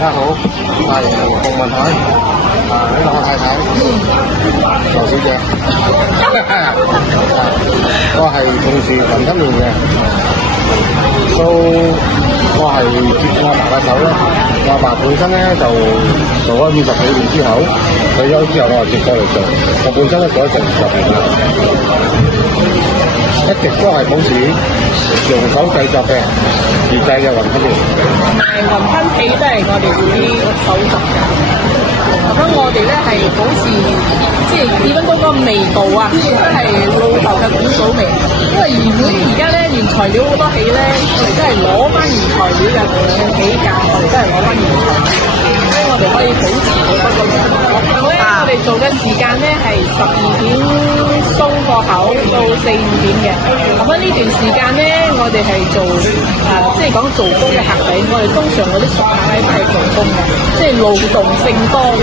家好，我係馮文海，呢個我太太羅小姐，我係從事雲吞麵嘅，我係接我阿爸嘅手啦。我阿爸本身咧就做咗50幾年之後，退休之後我就接過嚟做。我本身咧做咗成10年啦，一直都係保持用手製作嘅自製嘅雲吞麵。雲吞皮都係我哋自己手作嘅，咁我哋咧係保持即係點樣嗰個味道啊，都係老豆嘅古早味。因為原本而家咧原材料好多起咧，我哋都係攞翻原材料嘅起價，我哋都係攞翻原材料，所以我哋可以保持到嗰個味道。我哋做嘅時間咧係12點鬆個口到4、5點嘅。咁呢段時間咧，我哋係做即係講做工嘅客仔，我哋通常嗰啲熟客咧都係做工嘅，即係勞動性多嘅。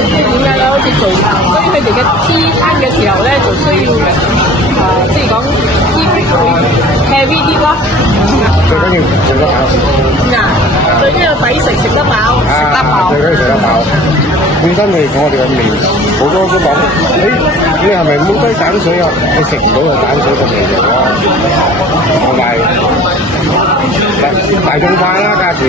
即係點解咧？好似做所以佢哋嘅支餐嘅時候咧，就需要即係講支會 heavy 啲咯。最緊要食得飽。最緊要抵食，食得飽，食得飽。最緊要食得飽。本身我哋嘅麵好多都講，你係咪冇雞蛋水啊？你食唔到個蛋水嘅味道咯，同埋大眾化啦價錢。